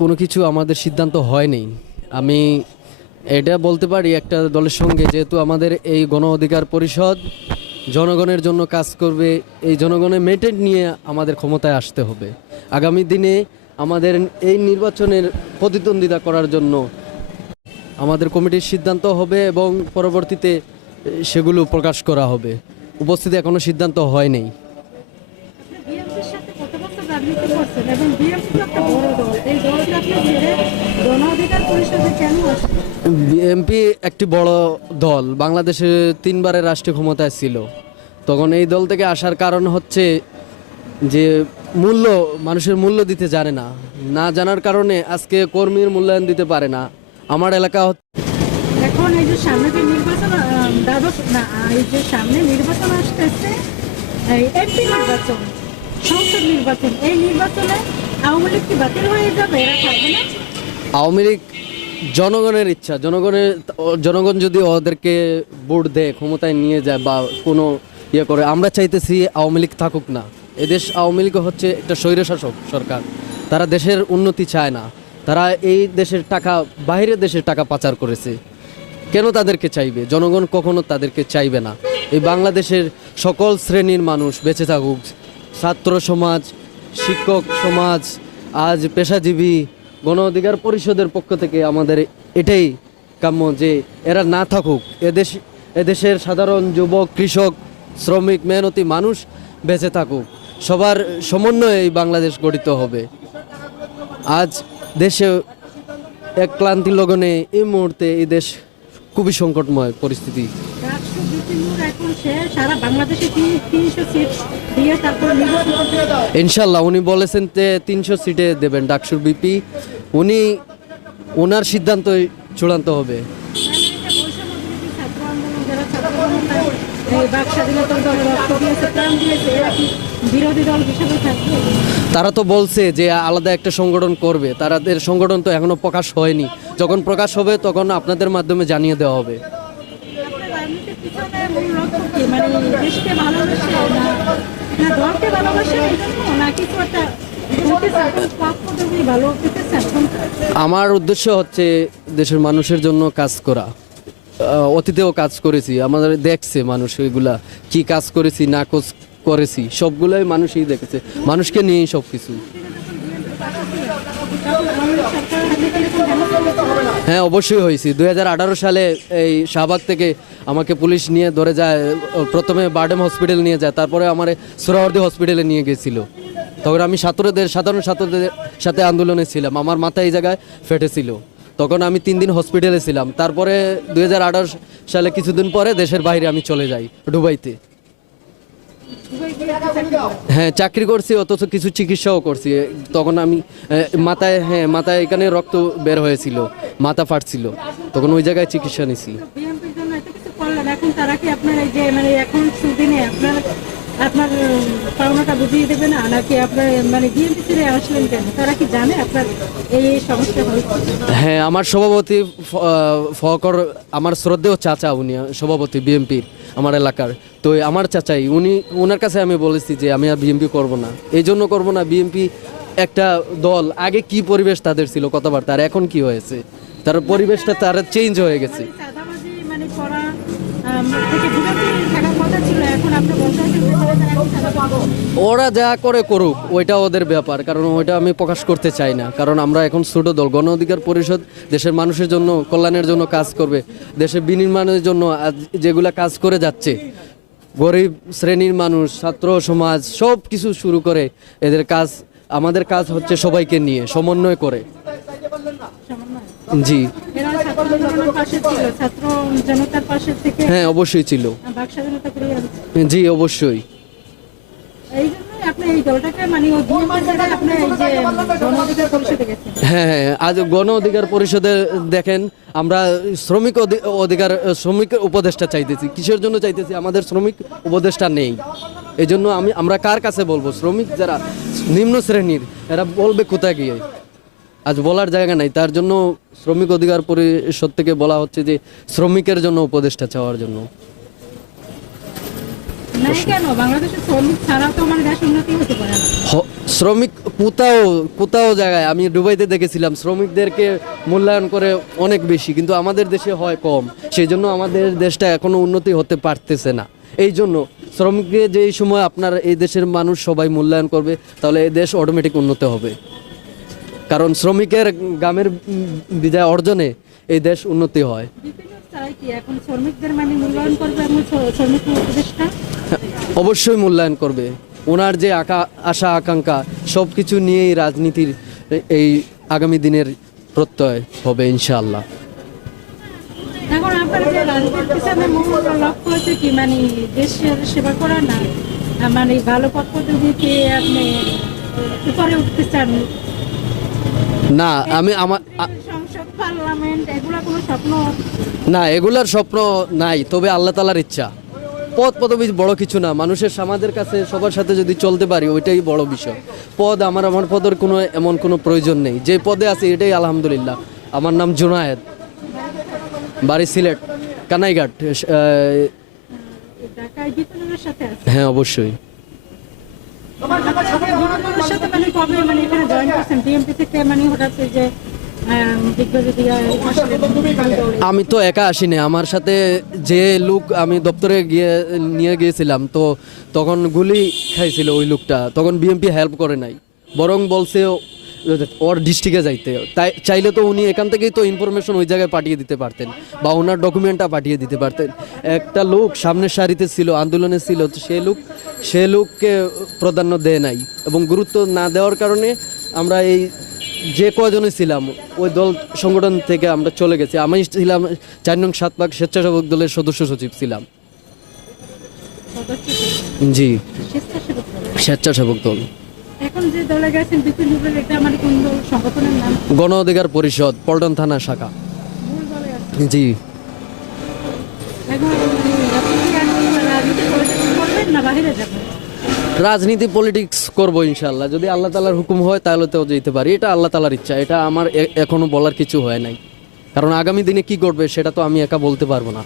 কোনো কিছু আমাদের সিদ্ধান্ত হয়নি। আমি এটা বলতে পারি একটা দলের সঙ্গে, যেহেতু আমাদের এই গণ অধিকার পরিষদ জনগণের জন্য কাজ করবে, এই জনগণের মেটেন নিয়ে আমাদের ক্ষমতায় আসতে হবে। আগামী দিনে আমাদের এই নির্বাচনের প্রতিদ্বন্দ্বিতা করার জন্য আমাদের কমিটির সিদ্ধান্ত হবে এবং পরবর্তীতে সেগুলো প্রকাশ করা হবে। উপস্থিতি এখনও সিদ্ধান্ত হয়নি। তো একটা বড় দল। বাংলাদেশে তিনবারের রাষ্ট্রীয় ক্ষমতায় ছিল। তখন এই দল থেকে আসার কারণ হচ্ছে যে মূল্য, মানুষের মূল্য দিতে জানে না। না জানার কারণে আজকে কর্মীর মূল্যায়ন দিতে পারে না। আমার এলাকা হচ্ছে সামনে নির্বাচন আসতেছে সংসদ নির্বাচন। এই নির্বাচনে আওয়ামী লীগ কি বাতিল হয়ে যাবে? এরা থাকবে না? আওয়ামী লীগ জনগণের ইচ্ছা। জনগণের, জনগণ যদি ওদেরকে ভোট দেয়, ক্ষমতায় নিয়ে যায় বা কোনো ইয়ে করে, আমরা চাইতেছি আওয়ামী লীগ থাকুক না। এদেশ আওয়ামী লীগ হচ্ছে একটা স্বৈরশাসক সরকার। তারা দেশের উন্নতি চায় না। তারা এই দেশের টাকা বাইরের দেশের টাকা পাচার করেছে। কেন তাদেরকে চাইবে? জনগণ কখনো তাদেরকে চাইবে না। এই বাংলাদেশের সকল শ্রেণির মানুষ বেঁচে থাকুক। ছাত্র সমাজ, শিক্ষক সমাজ, আজ পেশাজীবী গণ অধিকার পরিষদের পক্ষ থেকে আমাদের এটাই কাম্য যে এরা না থাকুক, এদেশ এদেশের সাধারণ যুবক, কৃষক, শ্রমিক, মেহনতি মানুষ বেঁচে থাকুক। সবার সমন্বয়ে এই বাংলাদেশ গঠিত হবে। আজ দেশে এক ক্লান্তি লগনে এই মুহূর্তে এই দেশ খুবই সংকটময় পরিস্থিতি। ইনশাল্লাহ উনি বলেছেন যে তিনশো সিটে দেবেন ডাকসুর বিপি। উনি ওনার সিদ্ধান্তই চূড়ান্ত হবে। তারা তো বলছে যে আলাদা একটা সংগঠন করবে। তাদের সংগঠন তো এখনও প্রকাশ হয়নি। যখন প্রকাশ হবে, তখন আপনাদের মাধ্যমে জানিয়ে দেওয়া হবে? আমার উদ্দেশ্য হচ্ছে দেশের মানুষের জন্য কাজ করা। অতীতেও কাজ করেছি, আমাদের দেখছে মানুষ এগুলা, কি কাজ করেছি, না কোজ- করেছি, সবগুলোই মানুষই দেখেছে। মানুষকে নিয়েই সব কিছু তখন আওয়ামী লীগ সরকারের হাতে কি এরকম হেনস্থা হতে হবে? হ্যাঁ অবশ্যই হয়েছি। দুই হাজার আঠারো সালে এই শাহবাগ থেকে আমাকে পুলিশ নিয়ে ধরে যায়, প্রথমে বার্ডেম হসপিটাল নিয়ে যায়, তারপরে আমার সুরাহর্দি হসপিটালে নিয়ে গেছিল। তখন আমি ছাত্রদের, সাধারণ ছাত্রদের সাথে আন্দোলনে ছিলাম। আমার মাথা এই জায়গায় ফেটেছিল তখন আমি তিন দিন হসপিটালে ছিলাম। তারপরে দু হাজার আঠারো সালে কিছুদিন পরে দেশের বাইরে আমি চলে যাই, দুবাইতে দুবাই গিয়ে আপনি চাকরি করেন। হ্যাঁ চাকরি করছি, অথচ কিছু চিকিৎসাও করছি। তখন আমি মাথায় হ্যাঁ মাথায় এখানে রক্ত বের হয়েছিল, মাথা ফাটছিল। তখন ওই জায়গায় চিকিৎসা নিছি। আপনার পাওনাটা বুঝিয়ে দেবে না? নাকি আপনার মানে বিএনপি ছেড়ে আসলেন কেন? তারা কি জানে আপনার এই সমস্যা হ্যাঁ আমার সভাপতি ফকর আমার শ্রদ্ধেয় চাচা উনি সভাপতি বিএমপির আমার এলাকার। তো আমার চাচাই উনি ওনার কাছে আমি বলেছি যে আমি আর বিএমপি করব না। এই জন্য করব না বিএমপি একটা দল। আগে কি পরিবেশ তাদের ছিল কথাবার্তা আর এখন কি হয়েছে? তার পরিবেশটা তার চেঞ্জ হয়ে গেছে। ওরা যা করে করুক ওইটা ওদের ব্যাপার, কারণ ওইটা আমি প্রকাশ করতে চাই না। কারণ আমরা এখন ছোট দল, গণ অধিকার পরিষদ দেশের মানুষের জন্য, কল্যাণের জন্য কাজ করবে, দেশের বিনির্মাণের জন্য যেগুলা কাজ করে যাচ্ছে, গরিব শ্রেণির মানুষ, ছাত্র সমাজ সব কিছু শুরু করে এদের কাজ, আমাদের কাজ হচ্ছে সবাইকে নিয়ে, সমন্বয় করে সমন্বয় জি এরা ছাত্র আন্দোলনের পাশে ছিল ছাত্র জনতার পাশে থেকে হ্যাঁ অবশ্যই ছিল। জি অবশ্যই। মানে ও বিএনপির জায়গায় আপনি এই যে গণ অধিকার পরিষদে হ্যাঁ হ্যাঁ আজ গণ অধিকার পরিষদে দেখেন আমরা শ্রমিক অধি- অধিকার শ্রমিক উপদেষ্টা চাইতেছি। কিসের জন্য চাইতেছি? আমাদের শ্রমিক উপদেষ্টা নেই। এই জন্য আমি আমরা কার কাছে বলব? শ্রমিক যারা নিম্ন শ্রেণির এরা বলবে কোথায় গিয়ে? আজ বলার জায়গা নাই। তার জন্য শ্রমিক অধিকার পরিষদ থেকে বলা হচ্ছে যে শ্রমিকের জন্য উপদেষ্টা চাওয়ার জন্য। শ্রমিক কোথাও কোথাও জায়গায়। আমি দুবাইতে দেখেছিলাম শ্রমিকদেরকে মূল্যায়ন করে অনেক বেশি কিন্তু আমাদের দেশে হয় কম। সেই জন্য আমাদের দেশটা এখনও উন্নতি হতে পারতেছে না। এই জন্য শ্রমিককে যে সময় আপনার এই দেশের মানুষ সবাই মূল্যায়ন করবে তাহলে এই দেশ অটোমেটিক উন্নত হবে। কারণ শ্রমিকের গ্রামের বিজয় অর্জনে এই দেশ উন্নতি হয়। মানে অবশ্যই মূল্যায়ন করবে। ওনার যে আকা আশা আকাঙ্ক্ষা সব কিছু নিয়েই রাজনীতির এই আগামী দিনের প্রত্যয় হবে ইনশাআল্লাহ। মানে মানে ভালো পথ পদ্ধতিতে আপনি উপরে উঠতে চান? না আমি আমার সংসদ পার্লামেন্ট এগুলো কোনো স্বপ্ন? না এগুলার স্বপ্ন নাই তবে আল্লাহ তালার ইচ্ছা। পদ পদবি বড় কিছু না মানুষের সমাজের কাছে সবার সাথে যদি চলতে পারি ওইটাই বড় বিষয়। পদ আমার আমার পদের কোনো এমন কোনো প্রয়োজন নেই। যে পদে আছে এটাই আলহামদুলিল্লাহ। আমার নাম জুনায়েদ। বাড়ি সিলেট কানাইঘাট হ্যাঁ অবশ্যই। দৌড়ে। আমি তো একা আসিনি, আমার সাথে যে লোক আমি দপ্তরে গিয়ে, নিয়ে গিয়েছিলাম, তো তখন গুলি খাইছিল ওই লোকটা, তখন বিএমপি হেল্প করে নাই। বরং বলছে ওর ডিস্ট্রিক্টে যাইতে। তাই চাইলে তো উনি এখান থেকেই তো ইনফরমেশন ওই জায়গায় পাঠিয়ে দিতে পারতেন, বা ওনার ডকুমেন্টটা পাঠিয়ে দিতে পারতেন। একটা লোক সামনের সারিতে ছিল, আন্দোলনে ছিল সে লোক, সে লোককে প্রাধান্য দেয় নাই এবং গুরুত্ব না দেওয়ার কারণে আমরা এই যে কয়জনে ছিলাম ওই দল সংগঠন থেকে আমরা চলে গেছি। আমি ছিলাম চার নং সাত পাক স্বেচ্ছাসেবক দলের সদস্য সচিব ছিলাম। জি। স্বেচ্ছাসেবক দল। মানে গণ অধিকার পরিষদ পল্টন থানা শাখা। জি। রাজনীতি পলিটিক্স করব ইনশাল্লাহ যদি আল্লাহ তালার হুকুম হয়, তাহলে তো যেতে পারি। এটা আল্লাহ তালার ইচ্ছা। এটা আমার এখনও বলার কিছু হয় নাই। কারণ আগামী দিনে কি করবে সেটা তো আমি একা বলতে পারব না।